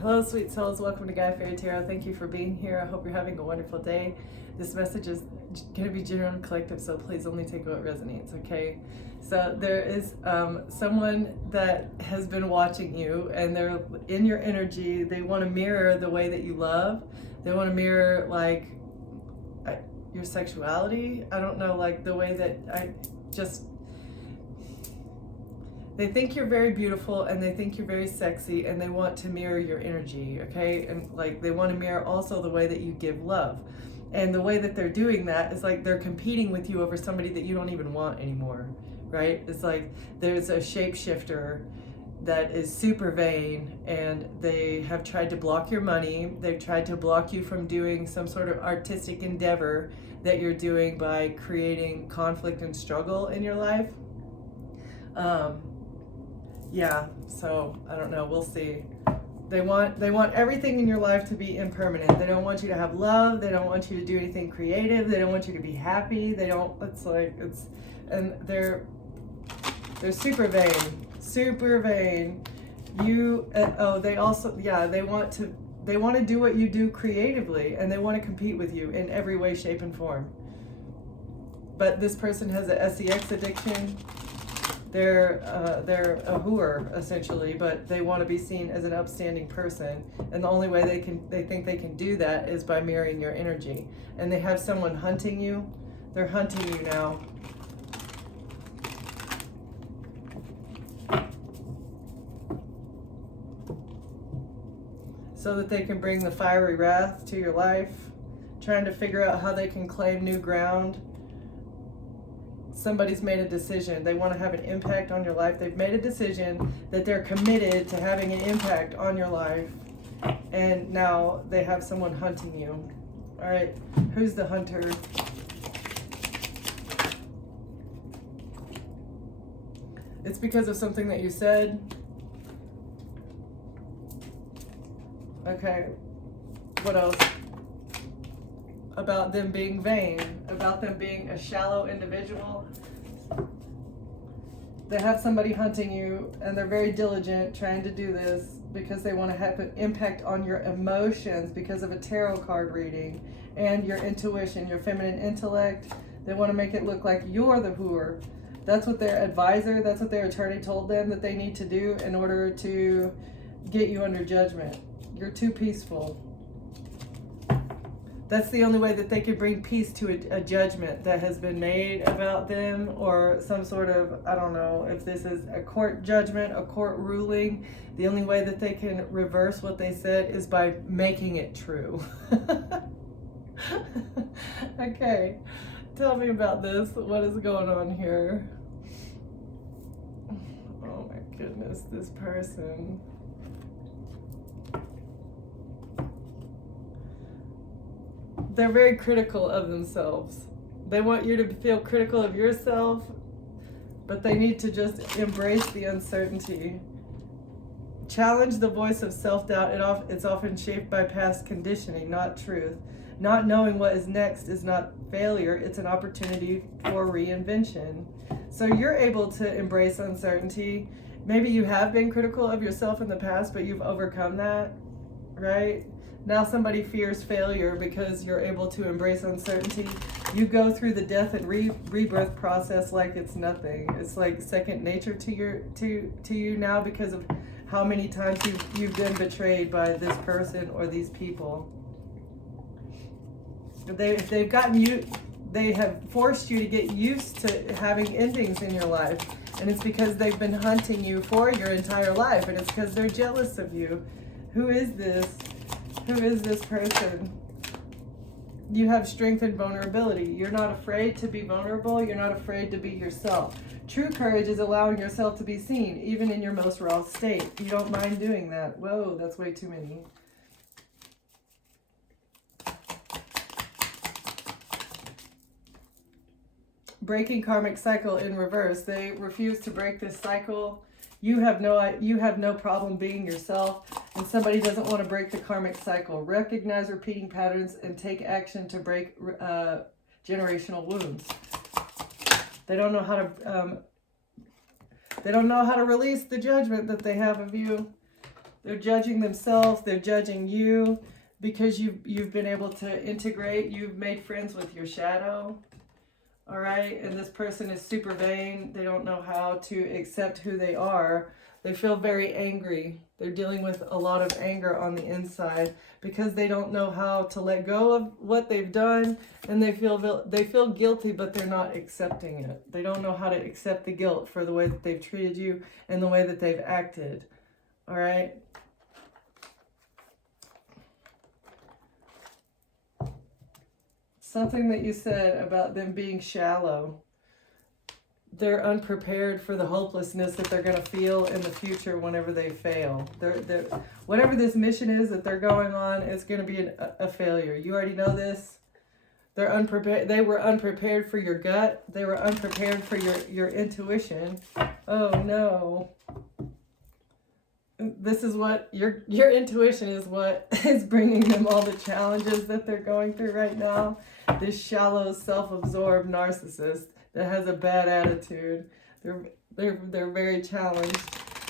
Hello, sweet souls. Welcome to Guy Fairy Tarot. Thank you for being here. I hope you're having a wonderful day. This message is going to be general and collective, so please only take what resonates, okay? So there is someone that has been watching you, and they're in your energy. They want to mirror the way that you love. They want to mirror, like, your sexuality. I don't know, like, the way that they think you're very beautiful and they think you're very sexy, and they want to mirror your energy, okay? And like they want to mirror also the way that you give love. And the way that they're doing that is like they're competing with you over somebody that you don't even want anymore, right? It's like there's a shapeshifter that is super vain, and they have tried to block your money. They've tried to block you from doing some sort of artistic endeavor that you're doing by creating conflict and struggle in your life. Yeah, so I don't know, we'll see. They want everything in your life to be impermanent. They don't want you to have love. They don't want you to do anything creative. They don't want you to be happy. And they're super vain, super vain. They also, yeah, they want to do what you do creatively, and they want to compete with you in every way, shape, and form. But this person has a sex addiction. They're a whore, essentially, but they want to be seen as an upstanding person, and the only way they think they can do that is by mirroring your energy. And they have someone hunting you. They're hunting you now. So that they can bring the fiery wrath to your life, trying to figure out how they can claim new ground. Somebody's made a decision. They want to have an impact on your life. They've made a decision that they're committed to having an impact on your life. And now they have someone hunting you. All right, who's the hunter? It's because of something that you said. Okay, what else? About them being vain, about them being a shallow individual. They have somebody hunting you, and they're very diligent trying to do this because they want to have an impact on your emotions because of a tarot card reading and your intuition, your feminine intellect. They want to make it look like you're the whore. That's what their advisor, that's what their attorney told them that they need to do in order to get you under judgment. You're too peaceful. That's the only way that they could bring peace to a judgment that has been made about them, or some sort of, I don't know if this is a court judgment, a court ruling. The only way that they can reverse what they said is by making it true. Okay, tell me about this. What is going on here? Oh my goodness, this person. They're very critical of themselves. They want you to feel critical of yourself, but they need to just embrace the uncertainty. Challenge the voice of self-doubt. It's often shaped by past conditioning, not truth. Not knowing what is next is not failure. It's an opportunity for reinvention. So you're able to embrace uncertainty. Maybe you have been critical of yourself in the past, but you've overcome that, right? Now somebody fears failure because you're able to embrace uncertainty. You go through the death and rebirth process like it's nothing. It's like second nature to you now because of how many times you've been betrayed by this person or these people. They've gotten you. They have forced you to get used to having endings in your life, and it's because they've been hunting you for your entire life, and it's because they're jealous of you. Who is this? Who is this person? You have strength and vulnerability. You're not afraid to be vulnerable. You're not afraid to be yourself. True courage is allowing yourself to be seen, even in your most raw state. You don't mind doing that. Whoa, that's way too many. Breaking karmic cycle in reverse. They refuse to break this cycle. You have no problem being yourself, and somebody doesn't want to break the karmic cycle. Recognize repeating patterns and take action to break generational wounds. They don't know how to release the judgment that they have of you. They're judging themselves. They're judging you because you've been able to integrate. You've made friends with your shadow. All right. And this person is super vain. They don't know how to accept who they are. They feel very angry. They're dealing with a lot of anger on the inside because they don't know how to let go of what they've done, and they feel guilty, but they're not accepting it. They don't know how to accept the guilt for the way that they've treated you and the way that they've acted. All right? Something that you said about them being shallow. They're unprepared for the hopelessness that they're going to feel in the future whenever they fail. They're whatever this mission is that they're going on, it's going to be a failure. You already know this. They're unprepared. They were unprepared for your gut. They were unprepared for your intuition. Oh no. This is what your intuition is what is bringing them all the challenges that they're going through right now. This shallow, self-absorbed narcissist that has a bad attitude. They're very challenged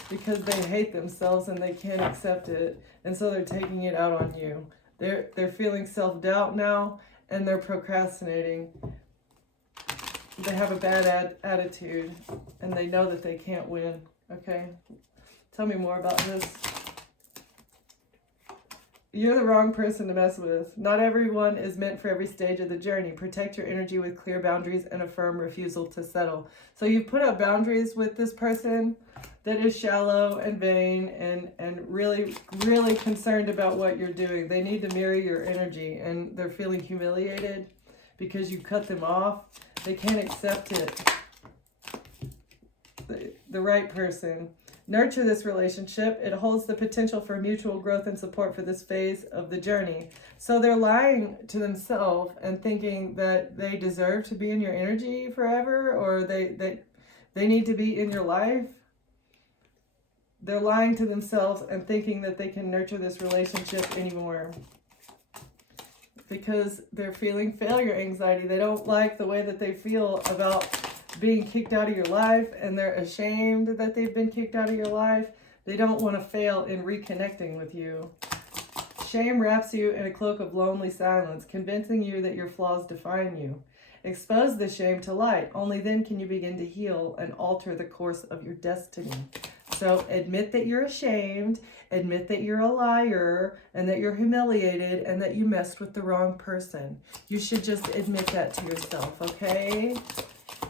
because they hate themselves and they can't accept it, and so they're taking it out on you. They're feeling self-doubt now, and they're procrastinating. They have a bad attitude, and they know that they can't win. Okay, tell me more about this. You're the wrong person to mess with. Not everyone is meant for every stage of the journey. Protect your energy with clear boundaries and a firm refusal to settle. So you've put up boundaries with this person that is shallow and vain and really, really concerned about what you're doing. They need to mirror your energy, and they're feeling humiliated because you cut them off. They can't accept it. The right person. Nurture this relationship. It holds the potential for mutual growth and support for this phase of the journey. So they're lying to themselves and thinking that they deserve to be in your energy forever, or they need to be in your life. They're lying to themselves and thinking that they can nurture this relationship anymore because they're feeling failure anxiety. They don't like the way that they feel about being kicked out of your life, and they're ashamed that they've been kicked out of your life. They don't want to fail in reconnecting with you. Shame wraps you in a cloak of lonely silence, convincing you that your flaws define you. Expose the shame to light. Only then can you begin to heal and alter the course of your destiny. So admit that you're ashamed, admit that you're a liar, and that you're humiliated, and that you messed with the wrong person. You should just admit that to yourself, okay?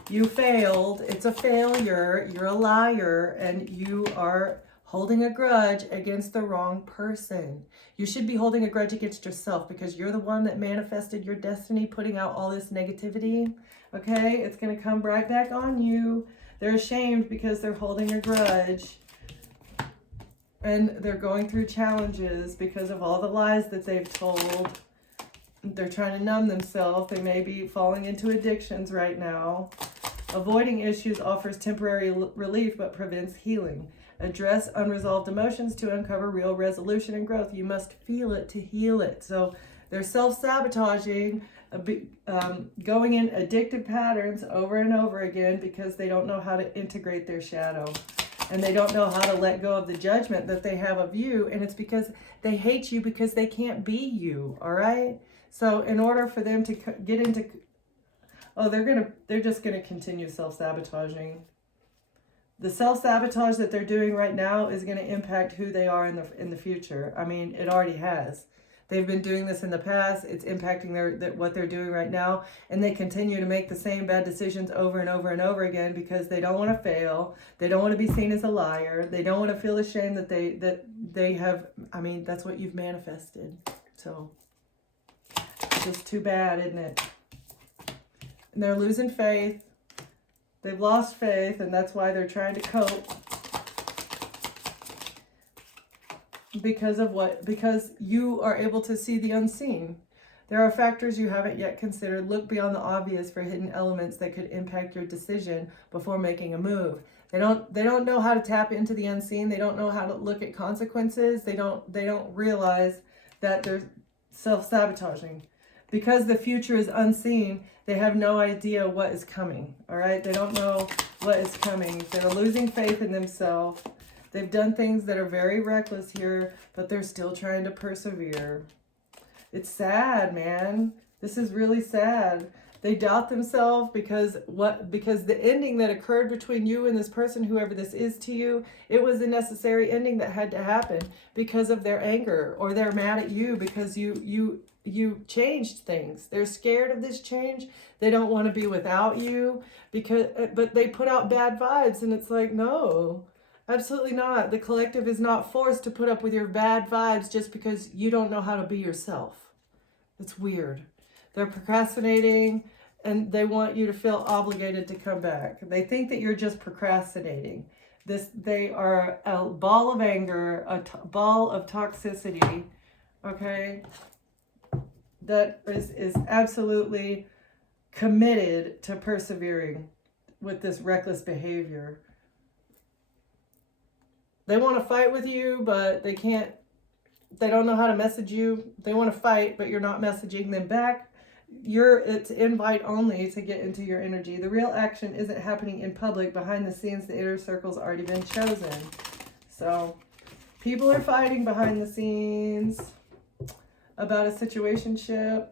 You failed. It's a failure. You're a liar, and you are holding a grudge against the wrong person. You should be holding a grudge against yourself because you're the one that manifested your destiny, putting out all this negativity. Okay? It's going to come right back on you. They're ashamed because they're holding a grudge. And they're going through challenges because of all the lies that they've told. They're trying to numb themselves. They may be falling into addictions right now. Avoiding issues offers temporary relief but prevents healing. Address unresolved emotions to uncover real resolution and growth. You must feel it to heal it. So they're self-sabotaging, going in addictive patterns over and over again because they don't know how to integrate their shadow. And they don't know how to let go of the judgment that they have of you. And it's because they hate you because they can't be you, all right? So in order for them to get into... they're just going to continue self-sabotaging. The self-sabotage that they're doing right now is going to impact who they are in the future. I mean, it already has. They've been doing this in the past. It's impacting what they're doing right now. And they continue to make the same bad decisions over and over and over again because they don't want to fail. They don't want to be seen as a liar. They don't want to feel ashamed that they have, I mean, that's what you've manifested. So it's just too bad, isn't it? And they're losing faith. They've lost faith, and that's why they're trying to cope. Because you are able to see the unseen. There are factors you haven't yet considered. Look beyond the obvious for hidden elements that could impact your decision before making a move. They don't know how to tap into the unseen. They don't know how to look at consequences. They don't realize that they're self-sabotaging. Because the future is unseen, they have no idea what is coming, all right? They don't know what is coming. They're losing faith in themselves. They've done things that are very reckless here, but they're still trying to persevere. It's sad, man. This is really sad. They doubt themselves because the ending that occurred between you and this person, whoever this is to you, it was a necessary ending that had to happen because of their anger, or they're mad at you because you changed things. They're scared of this change. They don't want to be without you but they put out bad vibes, and it's like, no, absolutely not. The collective is not forced to put up with your bad vibes just because you don't know how to be yourself. It's weird. They're procrastinating, and they want you to feel obligated to come back. They think that you're just procrastinating. They are a ball of anger, ball of toxicity, okay? That is absolutely committed to persevering with this reckless behavior. They want to fight with you, but they can't. They don't know how to message you. They want to fight, but you're not messaging them back. It's invite only to get into your energy. The real action isn't happening in public. Behind the scenes, the inner circle's already been chosen. So people are fighting behind the scenes about a situationship.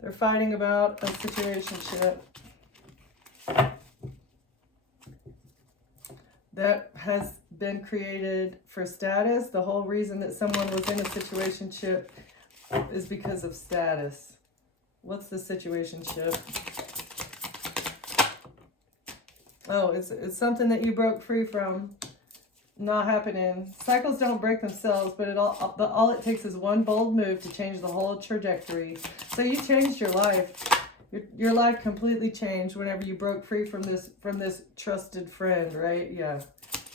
They're fighting about a situationship that has been created for status. The whole reason that someone was in a situationship is because of status. What's the situationship? Oh, it's something that you broke free from. Not happening. Cycles don't break themselves, but all it takes is one bold move to change the whole trajectory. So you changed your life. Your life completely changed whenever you broke free from this trusted friend, right? Yeah.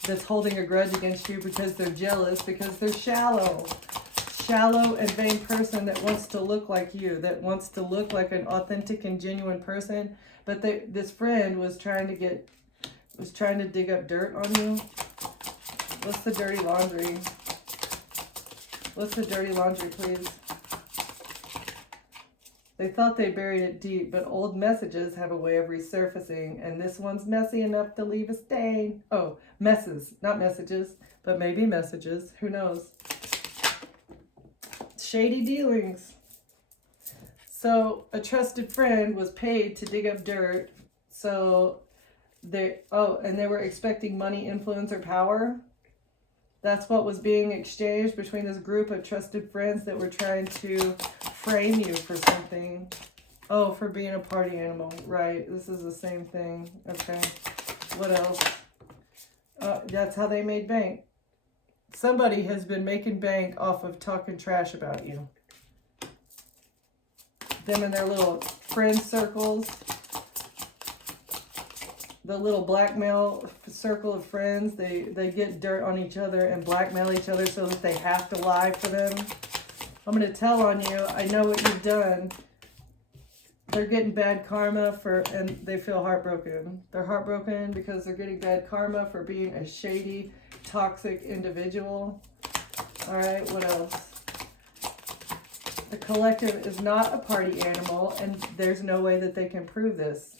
That's holding a grudge against you because they're jealous, because they're shallow and vain person that wants to look like you, that wants to look like an authentic and genuine person. But this friend was trying to dig up dirt on you. What's the dirty laundry? What's the dirty laundry, please? They thought they buried it deep, but old messages have a way of resurfacing, and this one's messy enough to leave a stain. Oh, messes, not messages, but maybe messages. Who knows? Shady dealings. So a trusted friend was paid to dig up dirt. So they were expecting money, influence, or power. That's what was being exchanged between this group of trusted friends that were trying to frame you for something. Oh, for being a party animal. Right. This is the same thing. Okay. What else? That's how they made bank. Somebody has been making bank off of talking trash about you. Them and their little friend circles. The little blackmail circle of friends, they get dirt on each other and blackmail each other so that they have to lie for them. I'm going to tell on you. I know what you've done. They're getting bad karma and they feel heartbroken. They're heartbroken because they're getting bad karma for being a shady, toxic individual. All right, what else? The collective is not a party animal, and there's no way that they can prove this.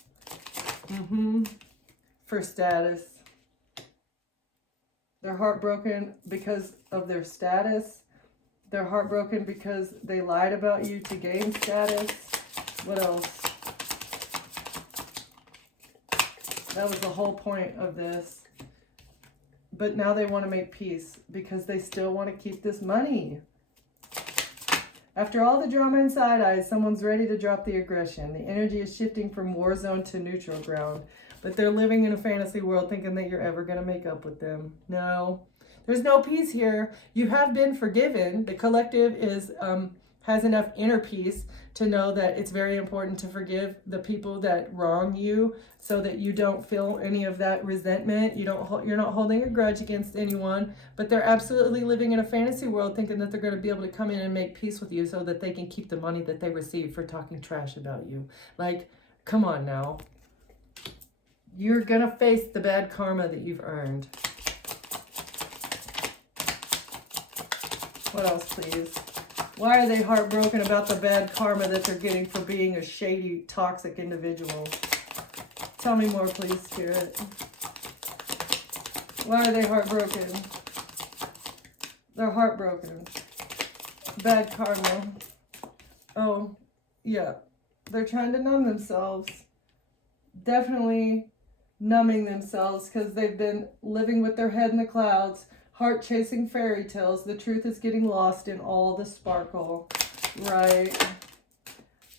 For status. They're heartbroken because of their status. They're heartbroken because they lied about you to gain status. What else? That was the whole point of this. But now they want to make peace because they still want to keep this money. After all the drama and side eyes, someone's ready to drop the aggression. The energy is shifting from war zone to neutral ground. But they're living in a fantasy world thinking that you're ever going to make up with them. No. There's no peace here. You have been forgiven. The collective has enough inner peace to know that it's very important to forgive the people that wrong you so that you don't feel any of that resentment. You're not holding a grudge against anyone, but they're absolutely living in a fantasy world thinking that they're going to be able to come in and make peace with you so that they can keep the money that they received for talking trash about you. Like, come on now. You're going to face the bad karma that you've earned. What else, please? Why are they heartbroken about the bad karma that they're getting for being a shady, toxic individual? Tell me more, please, Spirit. Why are they heartbroken? They're heartbroken. Bad karma. Oh, yeah. They're trying to numb themselves. Definitely numbing themselves because they've been living with their head in the clouds, heart chasing fairy tales. The truth is getting lost in all the sparkle. Right.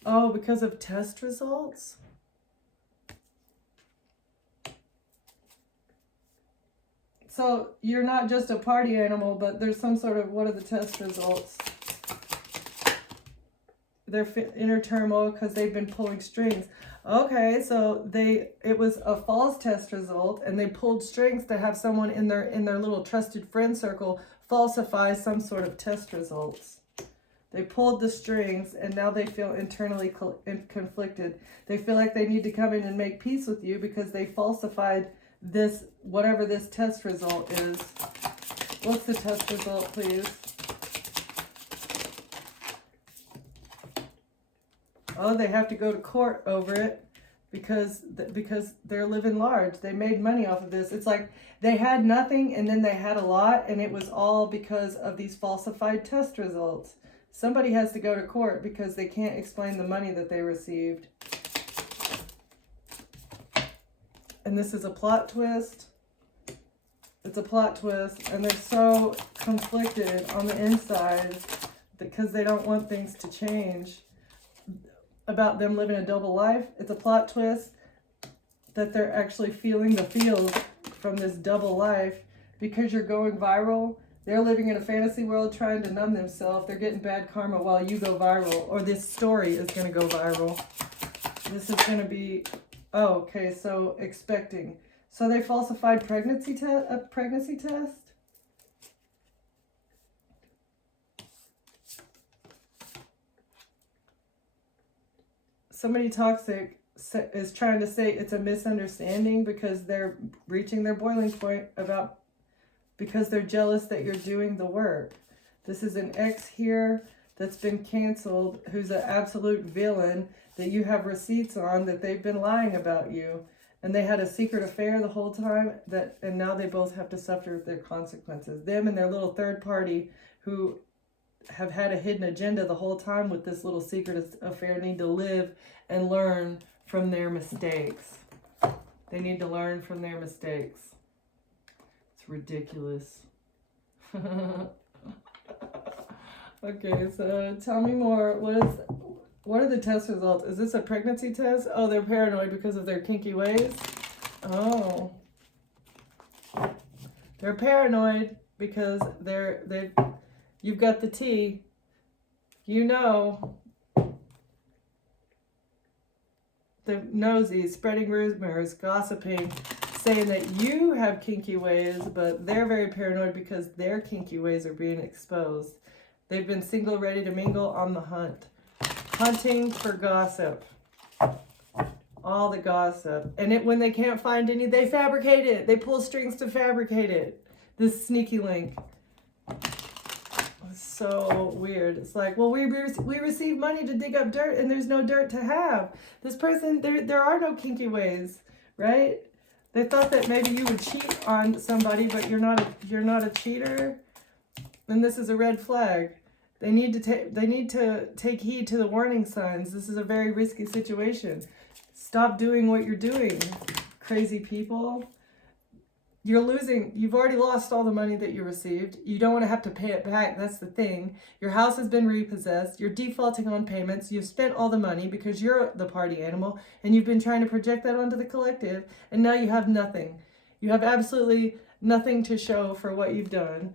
Oh, because of test results? So you're not just a party animal, but there's some sort of, what are the test results? They're inner turmoil because they've been pulling strings. Okay, so it was a false test result, and they pulled strings to have someone in their little trusted friend circle falsify some sort of test results. They pulled the strings, and now they feel internally conflicted. They feel like they need to come in and make peace with you because they falsified this, whatever this test result is. What's the test result, please? Oh, they have to go to court over it because they're living large. They made money off of this. It's like they had nothing and then they had a lot, and it was all because of these falsified test results. Somebody has to go to court because they can't explain the money that they received. And this is a plot twist. It's a plot twist, and they're so conflicted on the inside because they don't want things to change about them living a double life. It's a plot twist that they're actually feeling the feels from this double life because you're going viral. They're living in a fantasy world trying to numb themselves. They're getting bad karma while you go viral, or this story is going to go viral. This is going to be, oh, okay, so expecting. So they falsified a pregnancy test? Somebody toxic is trying to say it's a misunderstanding because they're reaching their boiling point because they're jealous that you're doing the work. This is an ex here that's been canceled, who's an absolute villain that you have receipts on that they've been lying about you. And they had a secret affair the whole time, and now they both have to suffer their consequences. Them and their little third party who have had a hidden agenda the whole time with this little secret affair need to live and learn from their mistakes. They need to learn from their mistakes. It's ridiculous. Okay, so tell me more. What are the test results? Is this a pregnancy test? Oh, they're paranoid because of their kinky ways? Oh. They're paranoid because you've got the tea. You know. They're nosy, spreading rumors, gossiping, saying that you have kinky ways, but they're very paranoid because their kinky ways are being exposed. They've been single, ready to mingle, on the hunt. Hunting for gossip. All the gossip. And when they can't find any, they fabricate it. They pull strings to fabricate it. This sneaky link. So weird. It's like, well, we receive money to dig up dirt, and there's no dirt to have. This person, there are no kinky ways, right? They thought that maybe you would cheat on somebody, but you're not a cheater, and this is a red flag. They need to take heed to the warning signs. This is a very risky situation. Stop doing what you're doing, crazy people. You're losing. You've already lost all the money that you received. You don't want to have to pay it back. That's the thing. Your house has been repossessed. You're defaulting on payments. You've spent all the money because you're the party animal, and you've been trying to project that onto the collective, and now you have nothing. You have absolutely nothing to show for what you've done.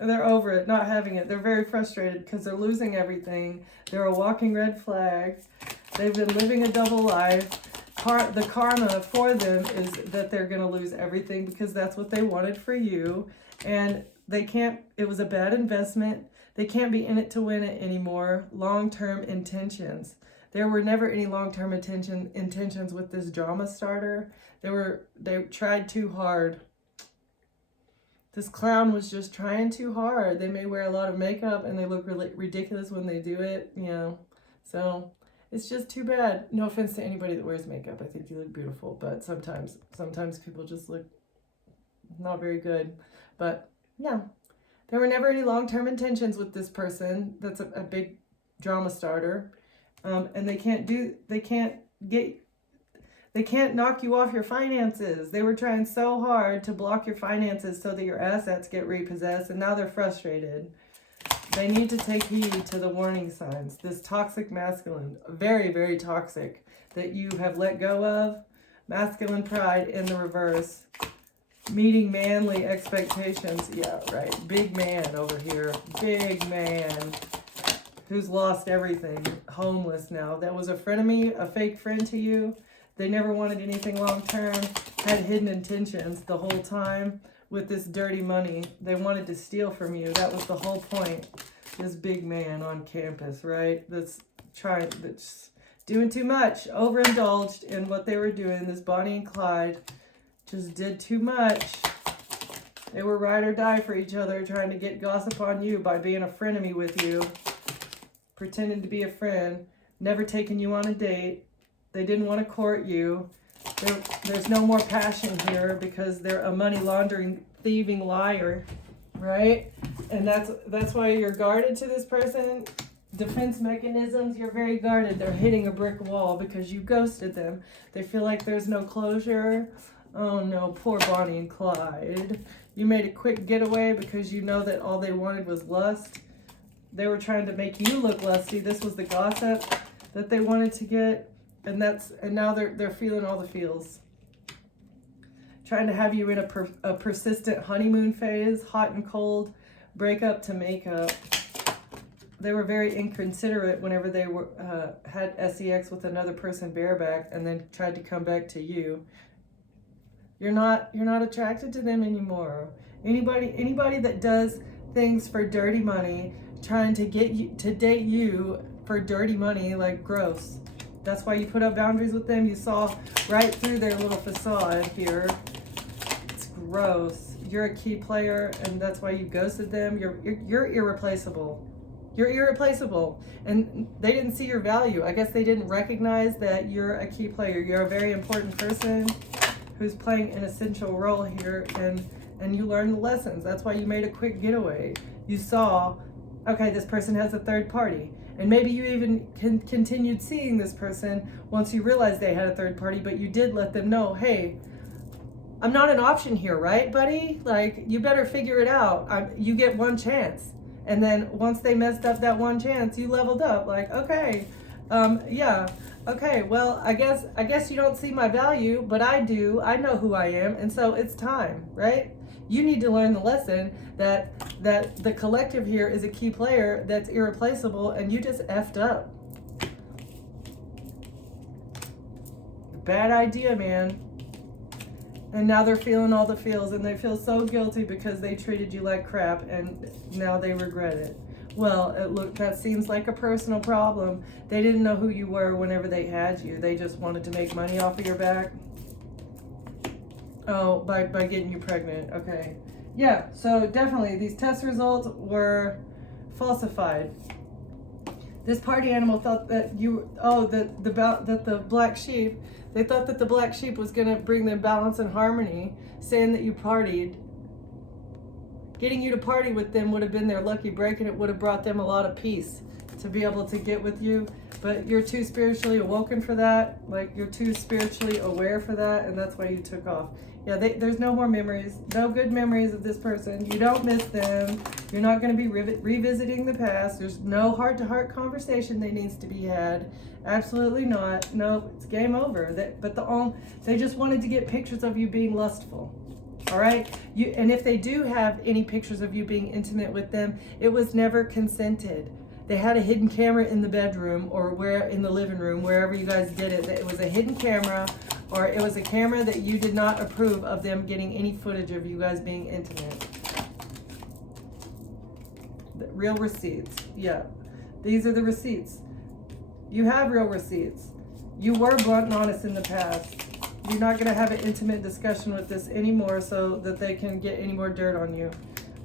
They're over it, not having it. They're very frustrated because they're losing everything. They're a walking red flag. They've been living a double life. The karma for them is that they're going to lose everything because that's what they wanted for you. And they can't, it was a bad investment. They can't be in it to win it anymore. Long-term intentions. There were never any long-term intentions with this drama starter. They tried too hard. This clown was just trying too hard. They may wear a lot of makeup and they look really ridiculous when they do it. You know, So it's just too bad. No offense to anybody that wears makeup. I think you look beautiful, but sometimes people just look not very good. But yeah, there were never any long-term intentions with this person. That's a big drama starter. And they can't knock you off your finances. They were trying so hard to block your finances so that your assets get repossessed, and now they're frustrated. They need to take heed to the warning signs. This toxic masculine, very, very toxic, that you have let go of. Masculine pride in the reverse. Meeting manly expectations. Yeah, right. Big man over here. Big man who's lost everything. Homeless now. That was a frenemy, a fake friend to you. They never wanted anything long term. Had hidden intentions the whole time with this dirty money. They wanted to steal from you. That was the whole point. This big man on campus, right? That's doing too much. Overindulged in what they were doing. This Bonnie and Clyde just did too much. They were ride or die for each other, trying to get gossip on you by being a frenemy with you. Pretending to be a friend. Never taking you on a date. They didn't want to court you. There's no more passion here because they're a money laundering, thieving liar, right? And that's why you're guarded to this person. Defense mechanisms, you're very guarded. They're hitting a brick wall because you ghosted them. They feel like there's no closure. Oh no, poor Bonnie and Clyde. You made a quick getaway because you know that all they wanted was lust. They were trying to make you look lusty. This was the gossip that they wanted to get. And now they're feeling all the feels. Trying to have you in a persistent honeymoon phase, hot and cold, breakup to makeup. They were very inconsiderate whenever they had sex with another person bareback and then tried to come back to you. You're not attracted to them anymore. Anybody that does things for dirty money, trying to get you to date you for dirty money, like gross. That's why you put up boundaries with them. You saw right through their little facade here. It's gross. You're a key player, and that's why you ghosted them. You're irreplaceable. You're irreplaceable. And they didn't see your value. I guess they didn't recognize that you're a key player. You're a very important person who's playing an essential role here, and you learned the lessons. That's why you made a quick getaway. You saw, okay, this person has a third party. And maybe you even continued seeing this person once you realized they had a third party, but you did let them know, hey, I'm not an option here, right, buddy? Like, you better figure it out. You get one chance. And then once they messed up that one chance, you leveled up. Like, okay, yeah, okay, well, I guess you don't see my value, but I do. I know who I am, and so it's time, right? You need to learn the lesson that the collective here is a key player that's irreplaceable, and you just effed up. Bad idea, man. And now they're feeling all the feels, and they feel so guilty because they treated you like crap, and now they regret it. Well, that seems like a personal problem. They didn't know who you were whenever they had you. They just wanted to make money off of your back. Oh, by getting you pregnant. Okay. Yeah, so definitely these test results were falsified. This party animal thought that the black sheep, they thought that the black sheep was going to bring them balance and harmony, saying that you partied. Getting you to party with them would have been their lucky break, and it would have brought them a lot of peace to be able to get with you. But you're too spiritually awoken for that. Like, you're too spiritually aware for that, and that's why you took off. Yeah, there's no more memories, no good memories of this person. You don't miss them. You're not going to be revisiting the past. There's no heart-to-heart conversation that needs to be had. Absolutely not. No, it's game over. They just wanted to get pictures of you being lustful. All right? And if they do have any pictures of you being intimate with them, it was never consented. They had a hidden camera in the bedroom or in the living room, wherever you guys did it. It was a hidden camera, or it was a camera that you did not approve of them getting any footage of you guys being intimate. Real receipts. Yeah. These are the receipts. You have real receipts. You were blunt and honest in the past. You're not going to have an intimate discussion with this anymore so that they can get any more dirt on you.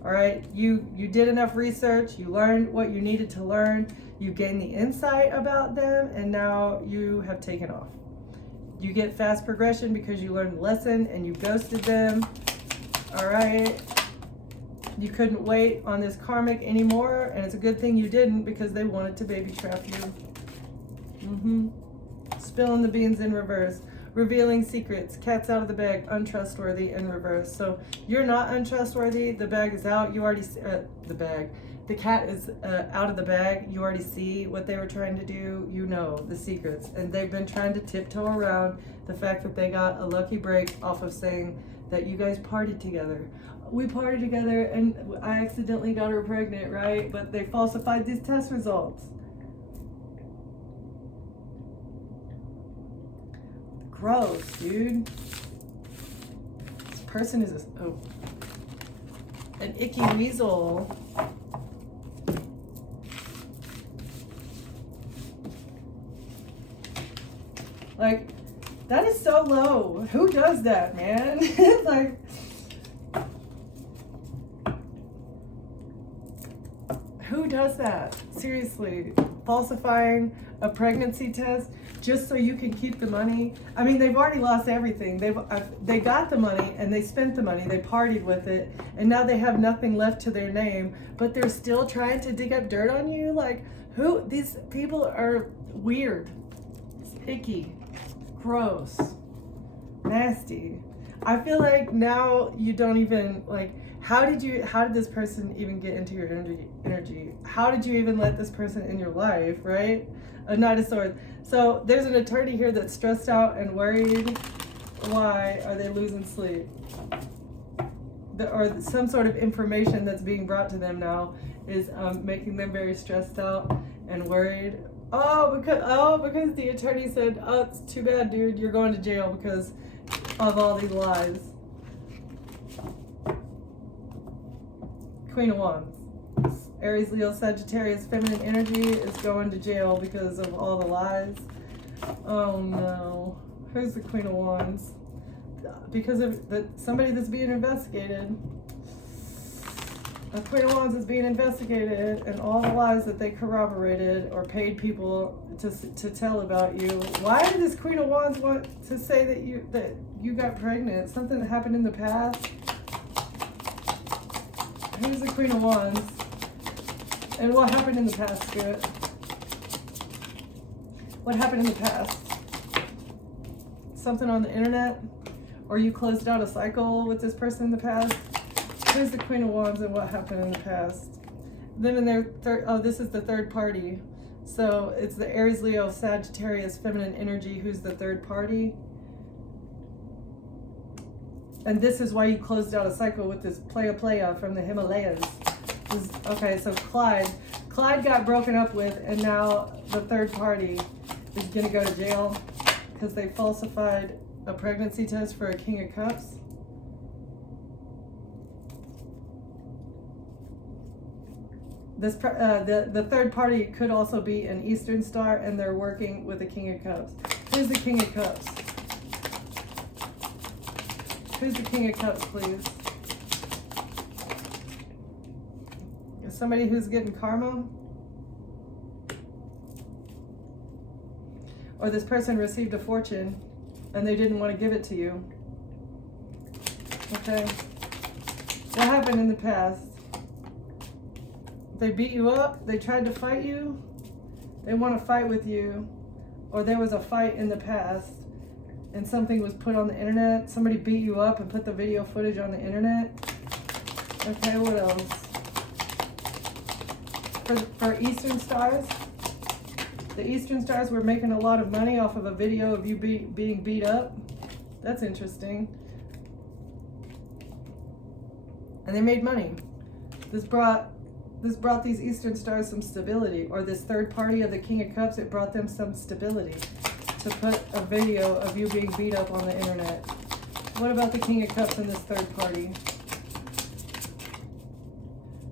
All right, you did enough research, you learned what you needed to learn, you gained the insight about them, and now you have taken off. You get fast progression because you learned the lesson and you ghosted them. All right, you couldn't wait on this karmic anymore, and it's a good thing you didn't because they wanted to baby trap you. Spilling the beans in reverse. Revealing secrets, cats out of the bag, untrustworthy in reverse. So you're not untrustworthy. The bag is out. You already the cat is out of the bag. You already see what they were trying to do. You know the secrets, and they've been trying to tiptoe around the fact that they got a lucky break off of saying that you guys partied together. We partied together, and I accidentally got her pregnant, right? But they falsified these test results. Gross, dude. This person is an icky weasel. Like, that is so low. Who does that, man? Like, who does that? Seriously, falsifying a pregnancy test just so you can keep the money. I mean, they've already lost everything. They got the money and they spent the money. They partied with it, and now they have nothing left to their name. But they're still trying to dig up dirt on you. Like, who? These people are weird. It's icky, gross, nasty. I feel like now you don't even like. How did this person even get into your energy? How did you even let this person in your life, right? A Knight of Swords. So there's an attorney here that's stressed out and worried. Why are they losing sleep? Or some sort of information that's being brought to them now is making them very stressed out and worried. Because the attorney said, oh, it's too bad, dude, you're going to jail because of all these lies. Queen of Wands. Aries, Leo, Sagittarius, feminine energy is going to jail because of all the lies. Oh no. Who's the Queen of Wands? Because of somebody that's being investigated. The Queen of Wands is being investigated, and all the lies that they corroborated or paid people to tell about you. Why did this Queen of Wands want to say that you got pregnant? Something that happened in the past? Who's the Queen of Wands? And what happened in the past, Spirit? What happened in the past? Something on the internet? Or you closed out a cycle with this person in the past? Who's the Queen of Wands and what happened in the past? Then in their this is the third party. So it's the Aries, Leo, Sagittarius, feminine energy who's the third party. And this is why you closed out a cycle with this playa from the Himalayas. Okay, so Clyde got broken up with, and now the third party is gonna go to jail because they falsified a pregnancy test for a King of Cups. This the third party could also be an Eastern Star, and they're working with the King of Cups. Who's the King of Cups? Who's the King of Cups, please? Somebody who's getting karma? Or this person received a fortune and they didn't want to give it to you. Okay. What happened in the past? They beat you up? They tried to fight you? They want to fight with you? Or there was a fight in the past and something was put on the internet? Somebody beat you up and put the video footage on the internet? Okay, what else? For Eastern Stars, the Eastern Stars were making a lot of money off of a video of you being beat up. That's interesting. And they made money. This brought these Eastern Stars some stability, or this third party of the King of Cups, it brought them some stability to put a video of you being beat up on the internet. What about the King of Cups and this third party?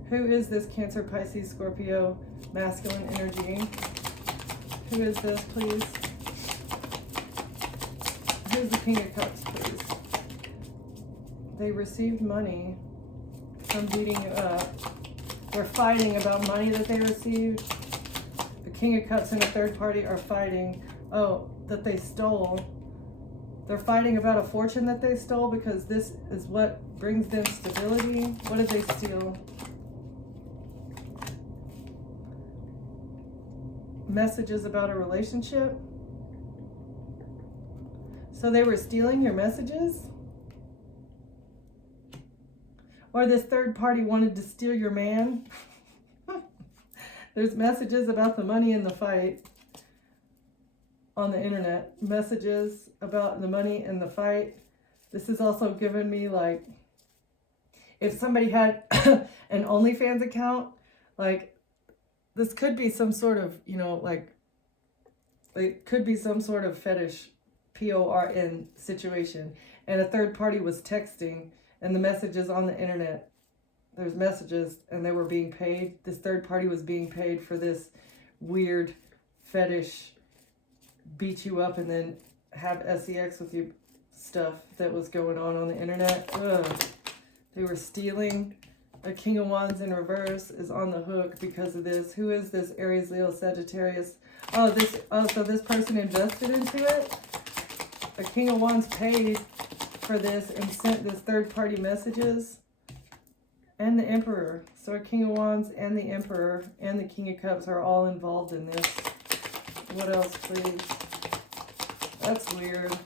Who is this Cancer, Pisces, Scorpio, masculine energy? Who is this, please? Who's the King of Cups, please? They received money. some beating you up. They're fighting about money that they received. The King of Cups and a third party are fighting, that they stole. They're fighting about a fortune that they stole because this is what brings them stability. What did they steal? Messages about a relationship. So they were stealing your messages? Or this third party wanted to steal your man? There's messages about the money in the fight on the internet. Messages about the money in the fight. This is also giving me like, if somebody had an OnlyFans account, like this could be some sort of, like, it could be some sort of fetish, PORN situation. And a third party was texting, and the messages on the internet, there's messages, and they were being paid. This third party was being paid for this weird fetish, beat you up and then have sex with you stuff that was going on the internet. Ugh. They were stealing. A King of Wands in reverse is on the hook because of this. Who is this? Aries, Leo, Sagittarius. So this person invested into it. A King of Wands paid for this and sent this third party messages. And the Emperor. So a King of Wands and the Emperor and the King of Cups are all involved in this. What else, please? That's weird.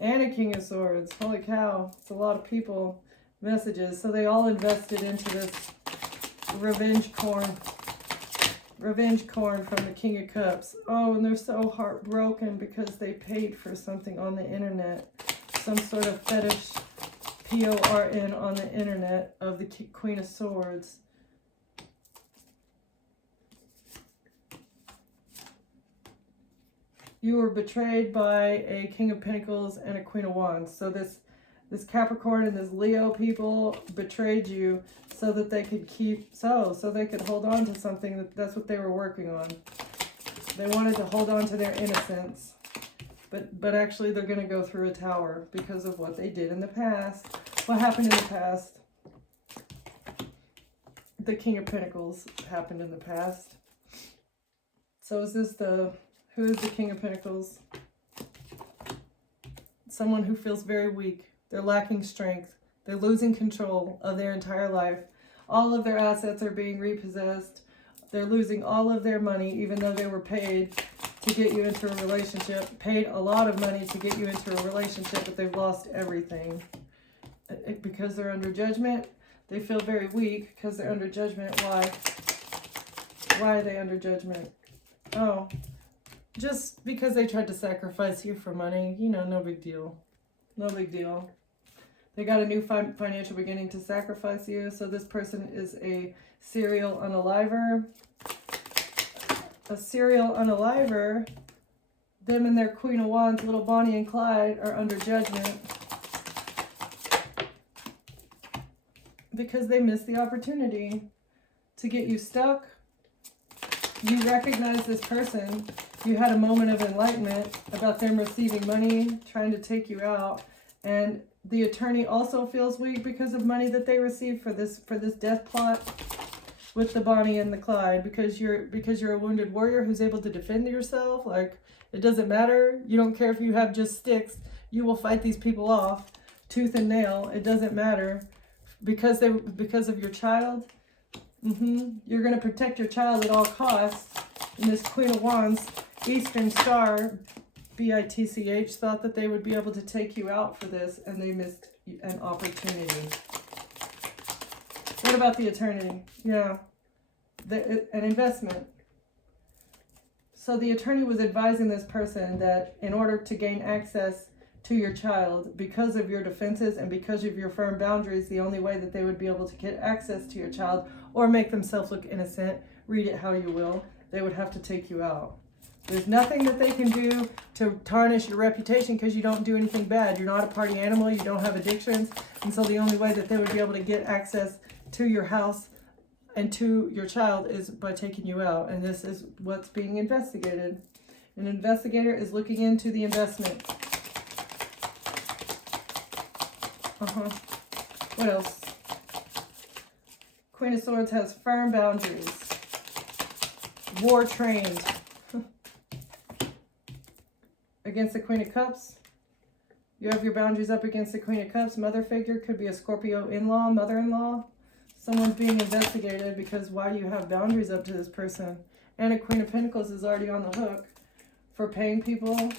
And a King of Swords. Holy cow. It's a lot of people. Messages. So they all invested into this revenge corn. Revenge corn from the King of Cups. Oh, and they're so heartbroken because they paid for something on the internet. Some sort of fetish, PORN on the internet of the Queen of Swords. You were betrayed by a King of Pentacles and a Queen of Wands. So this Capricorn and this Leo people betrayed you so that they could so they could hold on to something. That's what they were working on. They wanted to hold on to their innocence. But actually they're going to go through a tower because of what they did in the past. What happened in the past? The King of Pentacles happened in the past. So is this who is the King of Pentacles? Someone who feels very weak. They're lacking strength. They're losing control of their entire life. All of their assets are being repossessed. They're losing all of their money, even though they were paid to get you into a relationship. Paid a lot of money to get you into a relationship, but they've lost everything. Because they're under judgment. They feel very weak because they're under judgment. Why? Why are they under judgment? Oh, just because they tried to sacrifice you for money. No big deal. No big deal. They got a new financial beginning to sacrifice you. So this person is a serial unaliver. A serial unaliver. Them and their Queen of Wands, little Bonnie and Clyde, are under judgment. Because they missed the opportunity to get you stuck. You recognize this person. You had a moment of enlightenment about them receiving money, trying to take you out. And the attorney also feels weak because of money that they received for this death plot with the Bonnie and the Clyde. Because you're a wounded warrior who's able to defend yourself. Like, it doesn't matter. You don't care if you have just sticks. You will fight these people off tooth and nail. It doesn't matter. Because of your child. You're going to protect your child at all costs. And this Queen of Wands, Eastern Star, BITCH, thought that they would be able to take you out for this, and they missed an opportunity. What about the attorney? Yeah, an investment. So the attorney was advising this person that in order to gain access to your child, because of your defenses and because of your firm boundaries, the only way that they would be able to get access to your child or make themselves look innocent, read it how you will, they would have to take you out. There's nothing that they can do to tarnish your reputation because you don't do anything bad. You're not a party animal. You don't have addictions. And so the only way that they would be able to get access to your house and to your child is by taking you out. And this is what's being investigated. An investigator is looking into the investment. What else? Queen of Swords has firm boundaries. War trained. Against the Queen of Cups. You have your boundaries up against the Queen of Cups. Mother figure could be a Scorpio in-law, mother-in-law. Someone's being investigated because why do you have boundaries up to this person? And a Queen of Pentacles is already on the hook for paying people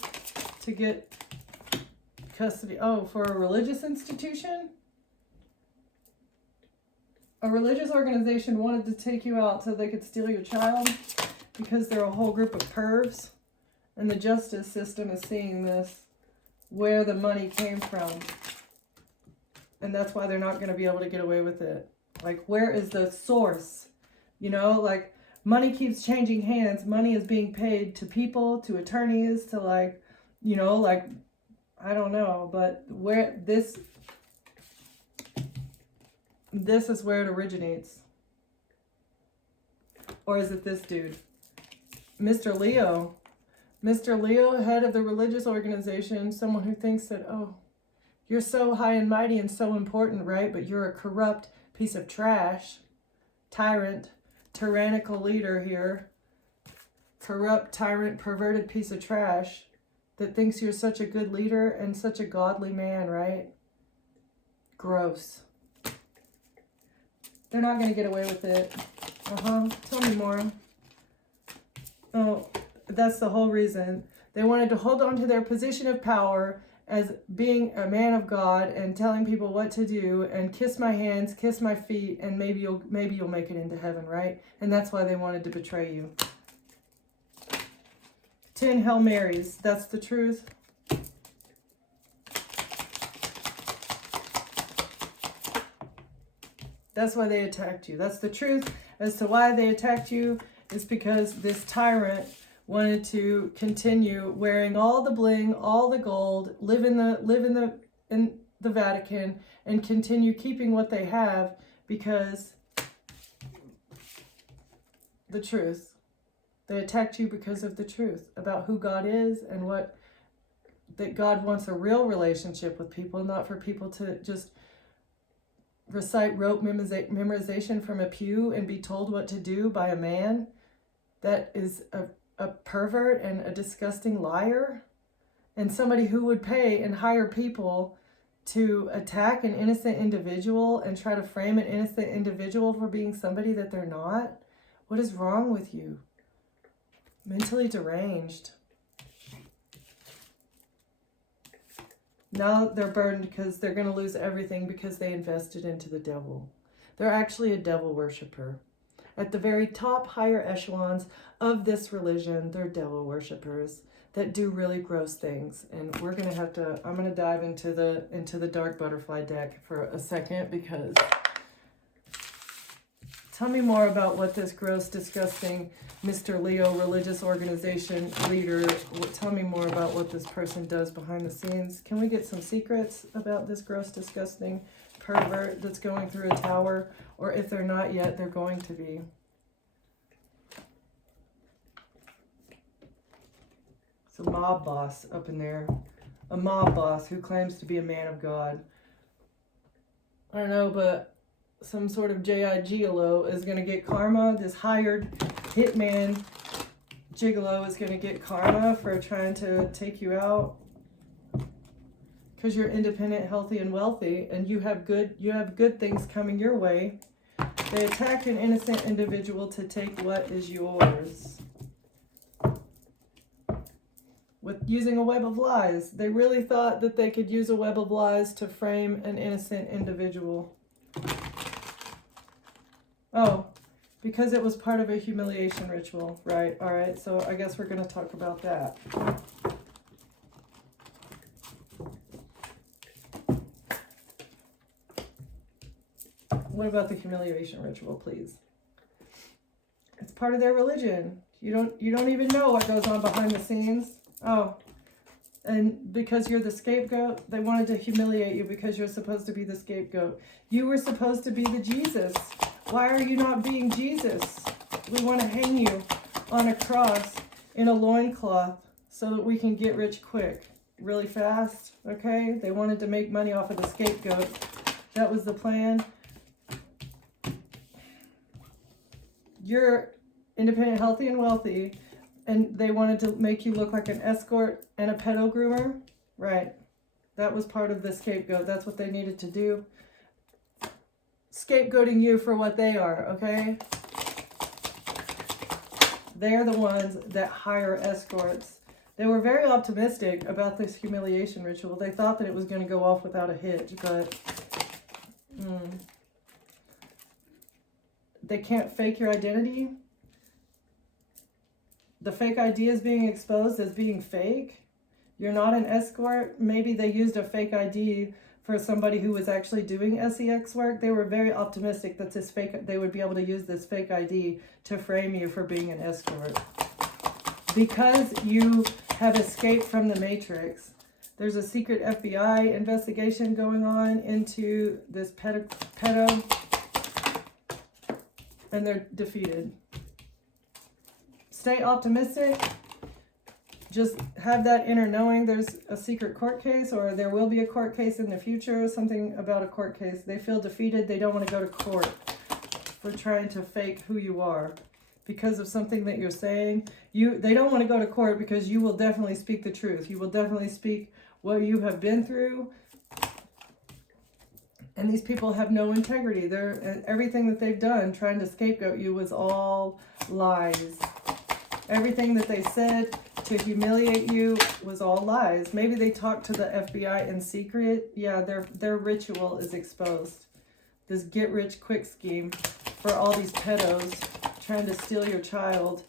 to get custody. Oh, for a religious institution? A religious organization wanted to take you out so they could steal your child because they're a whole group of pervs. And the justice system is seeing this, where the money came from. And that's why they're not going to be able to get away with it. Like, where is the source? You know, like, money keeps changing hands. Money is being paid to people, to attorneys, to like, you know, like, I don't know. But where this is where it originates. Or is it this dude? Mr. Leo. Mr. Leo, head of the religious organization, someone who thinks that, oh, you're so high and mighty and so important, right? But you're a corrupt piece of trash, tyrant, tyrannical leader here, corrupt, tyrant, perverted piece of trash that thinks you're such a good leader and such a godly man, right? Gross. They're not going to get away with it. Tell me more. Oh, that's the whole reason. They wanted to hold on to their position of power as being a man of God and telling people what to do and kiss my hands, kiss my feet, and maybe you'll make it into heaven, right? And that's why they wanted to betray you. 10 Hail Marys, that's the truth. That's why they attacked you. That's the truth as to why they attacked you, is because this tyrant wanted to continue wearing all the bling, all the gold, live in the Vatican, and continue keeping what they have because the truth. They attacked you because of the truth about who God is and that God wants a real relationship with people, not for people to just recite rote memorization from a pew and be told what to do by a man that is a pervert and a disgusting liar, and somebody who would pay and hire people to attack an innocent individual and try to frame an innocent individual for being somebody that they're not. What is wrong with you? Mentally deranged. Now they're burdened because they're going to lose everything because they invested into the devil. They're actually a devil worshiper. At the very top, higher echelons of this religion, they're devil worshipers that do really gross things. And we're going to have to, I'm going to dive into the dark butterfly deck for a second, because tell me more about what this gross, disgusting Mr. Leo religious organization leader, tell me more about what this person does behind the scenes. Can we get some secrets about this gross, disgusting pervert that's going through a tower? Or if they're not yet, they're going to be. It's a mob boss up in there. A mob boss who claims to be a man of God. I don't know, but some sort of J.I. Gigolo is going to get karma. This hired hitman Gigolo is going to get karma for trying to take you out. Because you're independent, healthy, and wealthy, and you have good things coming your way. They attack an innocent individual to take what is yours. With using a web of lies. They really thought that they could use a web of lies to frame an innocent individual. Oh, because it was part of a humiliation ritual. Right, all right, so I guess we're going to talk about that. What about the humiliation ritual, please? It's part of their religion. You don't even know what goes on behind the scenes. Oh, and because you're the scapegoat, they wanted to humiliate you because you're supposed to be the scapegoat. You were supposed to be the Jesus. Why are you not being Jesus? We want to hang you on a cross in a loincloth so that we can get rich quick, really fast, okay? They wanted to make money off of the scapegoat. That was the plan. You're independent, healthy, and wealthy, and they wanted to make you look like an escort and a pedo groomer. Right. That was part of the scapegoat. That's what they needed to do. Scapegoating you for what they are, okay? They're the ones that hire escorts. They were very optimistic about this humiliation ritual. They thought that it was going to go off without a hitch, but they can't fake your identity. The fake ID is being exposed as being fake. You're not an escort. Maybe they used a fake ID for somebody who was actually doing sex work. They were very optimistic that they would be able to use this fake ID to frame you for being an escort. Because you have escaped from the Matrix, there's a secret FBI investigation going on into this pedo, and they're defeated. Stay optimistic. Just have that inner knowing there's a secret court case, or there will be a court case in the future, something about a court case. They feel defeated. They don't want to go to court for trying to fake who you are because of something that you're saying. They don't want to go to court because you will definitely speak the truth. You will definitely speak what you have been through. And these people have no integrity. Everything that they've done trying to scapegoat you was all lies. Everything that they said to humiliate you was all lies. Maybe they talked to the FBI in secret. Yeah, their ritual is exposed. This get-rich-quick scheme for all these pedos trying to steal your child.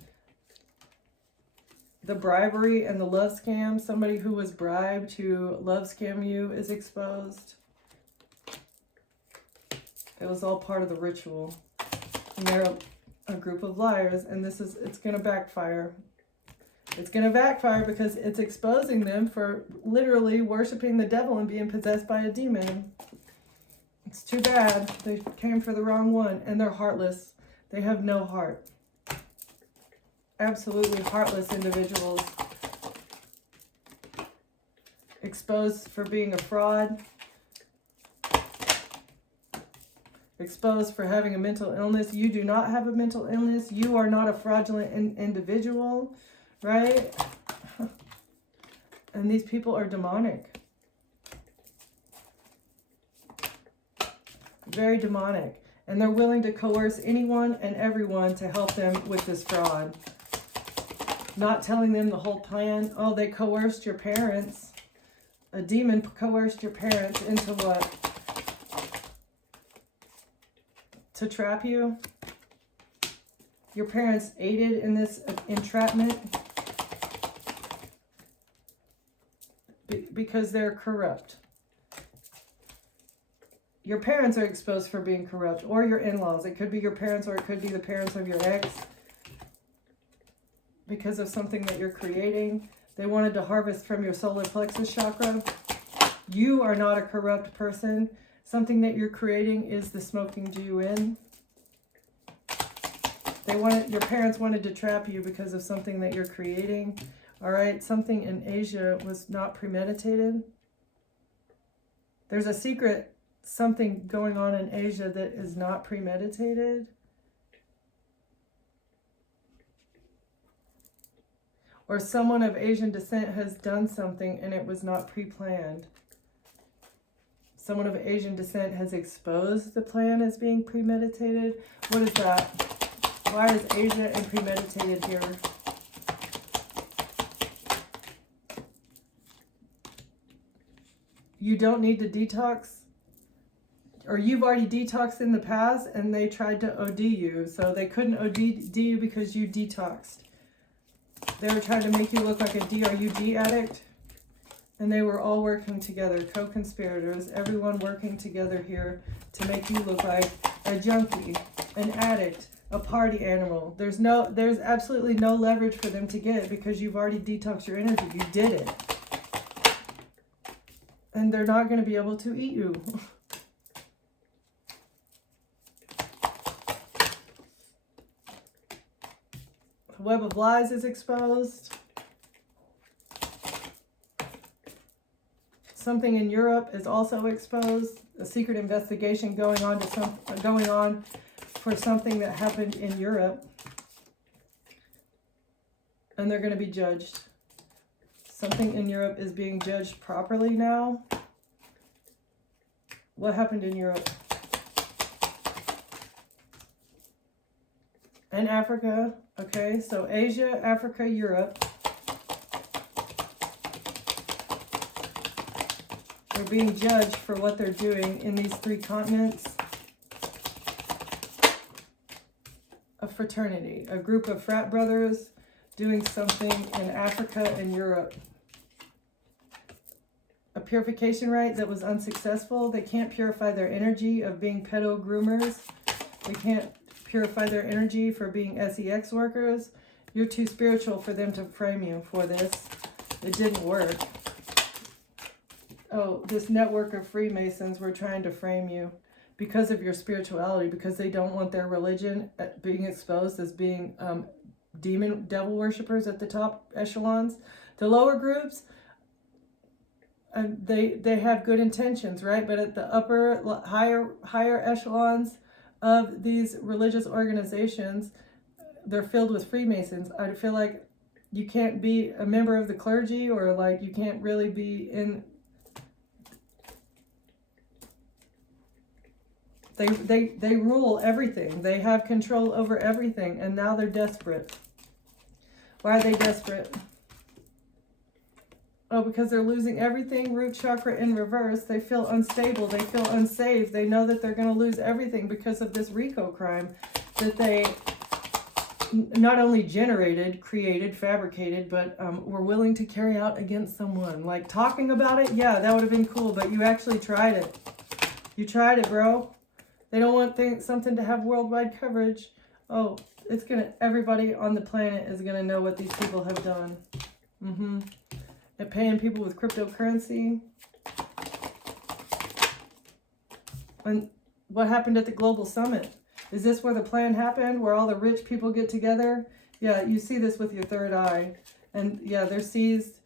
The bribery and the love scam, somebody who was bribed to love scam you is exposed. It was all part of the ritual. And they're a group of liars, and it's going to backfire. It's going to backfire because it's exposing them for literally worshiping the devil and being possessed by a demon. It's too bad. They came for the wrong one, and they're heartless. They have no heart. Absolutely heartless individuals. Exposed for being a fraud. Exposed for having a mental illness. You do not have a mental illness. You are not a fraudulent individual, right? And these people are demonic. Very demonic. And they're willing to coerce anyone and everyone to help them with this fraud. Not telling them the whole plan. Oh, they coerced your parents. A demon coerced your parents into what? To trap you. Your parents aided in this entrapment because they're corrupt. Your parents are exposed for being corrupt, or your in-laws. It could be your parents, or it could be the parents of your ex. Because of something that you're creating. They wanted to harvest from your solar plexus chakra. You are not a corrupt person. Something that you're creating is the smoking GUN. Your parents wanted to trap you because of something that you're creating. All right, something in Asia was not premeditated. There's a secret something going on in Asia that is not premeditated. Or someone of Asian descent has done something and it was not pre-planned. Someone of Asian descent has exposed the plan as being premeditated. What is that? Why is Asia and premeditated here? You don't need to detox. Or you've already detoxed in the past and they tried to OD you. So they couldn't OD you because you detoxed. They were trying to make you look like a DRUG addict. And they were all working together, co-conspirators, everyone working together here to make you look like a junkie, an addict, a party animal. There's absolutely no leverage for them to get because you've already detoxed your energy. You did it. And they're not going to be able to eat you. The web of lies is exposed. something in Europe is also exposed. A secret investigation going on for something that happened in Europe. And they're going to be judged. Something in Europe is being judged properly now. What happened in Europe? And Africa. Okay, so Asia, Africa, Europe. They're being judged for what they're doing in these 3 continents. A fraternity, a group of frat brothers doing something in Africa and Europe. A purification rite that was unsuccessful. They can't purify their energy of being pedo groomers. They can't purify their energy for being sex workers. You're too spiritual for them to frame you for this. It didn't work. Oh, this network of Freemasons were trying to frame you because of your spirituality, because they don't want their religion being exposed as being devil worshippers at the top echelons. The lower groups, they have good intentions, right? But at the higher echelons of these religious organizations, they're filled with Freemasons. I feel like you can't be a member of the clergy, or like you can't really be in. They rule everything. They have control over everything, and now they're desperate. Why are they desperate? Oh, because they're losing everything. Root chakra in reverse. They feel unstable. They feel unsafe. They know that they're going to lose everything because of this RICO crime that they not only created, fabricated, but were willing to carry out against someone. Like talking about it, yeah, that would have been cool, but you actually tried it. You tried it, bro. They don't want something to have worldwide coverage. Oh, everybody on the planet is gonna know what these people have done. They're paying people with cryptocurrency. And what happened at the global summit? Is this where the plan happened, where all the rich people get together? Yeah, you see this with your third eye. And yeah, they're seized.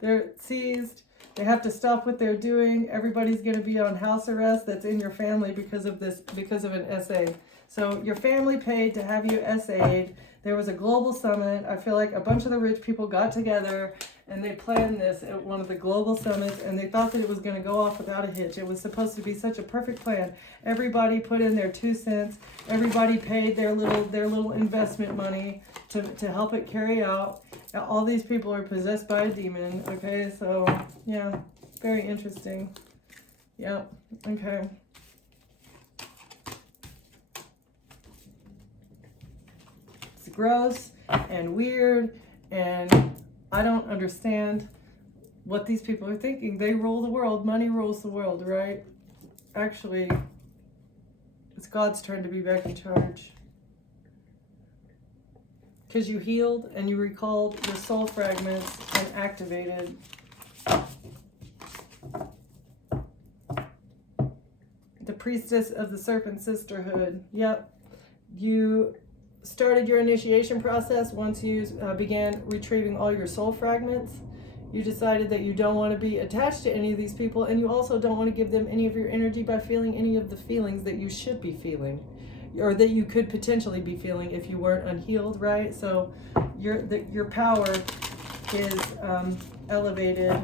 They're seized. They have to stop what they're doing. Everybody's going to be on house arrest that's in your family because of this, because of an SA. So your family paid to have you SA'd. There was a global summit. I feel like a bunch of the rich people got together and they planned this at one of the global summits, and they thought that it was going to go off without a hitch. It was supposed to be such a perfect plan. Everybody put in their 2 cents. Everybody paid their little investment money to help it carry out. All these people are possessed by a demon. Okay, so yeah, very interesting. Yeah, okay. It's gross and weird, and I don't understand what these people are thinking. They rule the world. Money rules the world, right? Actually, it's God's turn to be back in charge. Because you healed and you recalled your soul fragments and activated. The priestess of the serpent sisterhood. Yep. You started your initiation process once you began retrieving all your soul fragments. You decided that you don't want to be attached to any of these people, and you also don't want to give them any of your energy by feeling any of the feelings that you should be feeling, or that you could potentially be feeling if you weren't unhealed, right? So your power is elevated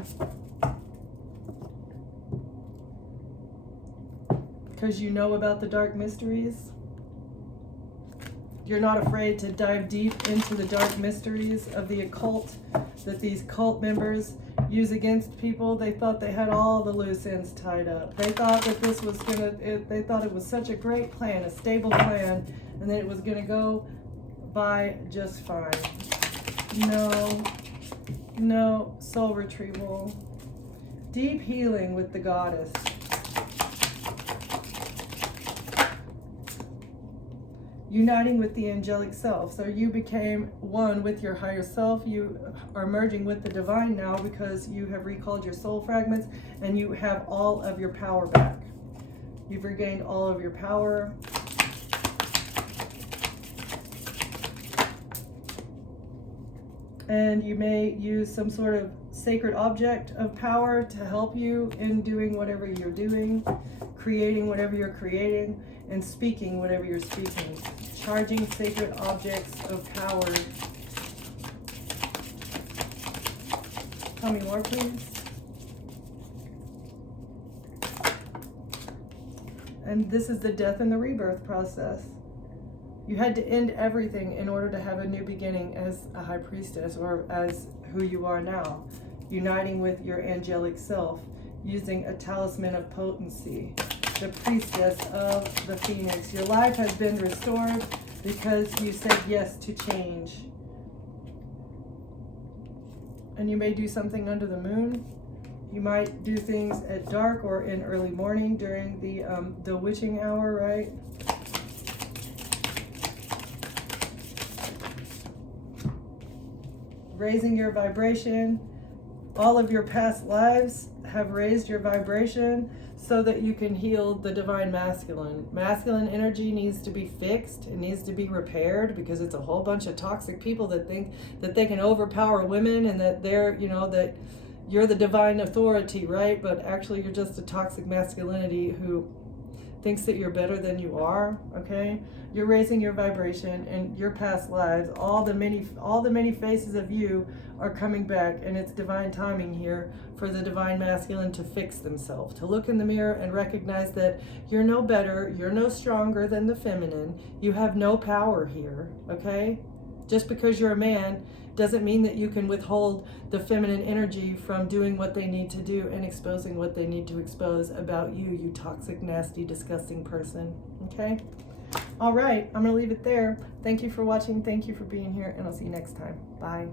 because you know about the dark mysteries. You're not afraid to dive deep into the dark mysteries of the occult that these cult members use against people. They thought they had all the loose ends tied up. They thought that this was they thought it was such a great plan, a stable plan, and that it was gonna go by just fine. No, soul retrieval. Deep healing with the goddess. Uniting with the angelic self. So you became one with your higher self. You are merging with the divine now because you have recalled your soul fragments and you have all of your power back. You've regained all of your power. And you may use some sort of sacred object of power to help you in doing whatever you're doing, creating whatever you're creating, and speaking whatever you're speaking. Charging sacred objects of power. Tell me more, please. And this is the death and the rebirth process. You had to end everything in order to have a new beginning as a high priestess, or as who you are now, uniting with your angelic self, using a talisman of potency, the priestess of the phoenix. Your life has been restored because you said yes to change. And you may do something under the moon. You might do things at dark or in early morning during the witching hour, right? Raising your vibration. All of your past lives have raised your vibration so that you can heal the divine masculine. Masculine energy needs to be fixed. It needs to be repaired, because it's a whole bunch of toxic people that think that they can overpower women, and that they're, that you're the divine authority, right? But actually you're just a toxic masculinity who thinks that you're better than you are, okay? You're raising your vibration, and your past lives, all the many faces of you are coming back, and it's divine timing here for the divine masculine to fix themselves, to look in the mirror and recognize that you're no better, you're no stronger than the feminine. You have no power here, okay? Just because you're a man doesn't mean that you can withhold the feminine energy from doing what they need to do and exposing what they need to expose about you, you toxic, nasty, disgusting person. Okay? All right, I'm going to leave it there. Thank you for watching. Thank you for being here, and I'll see you next time. Bye.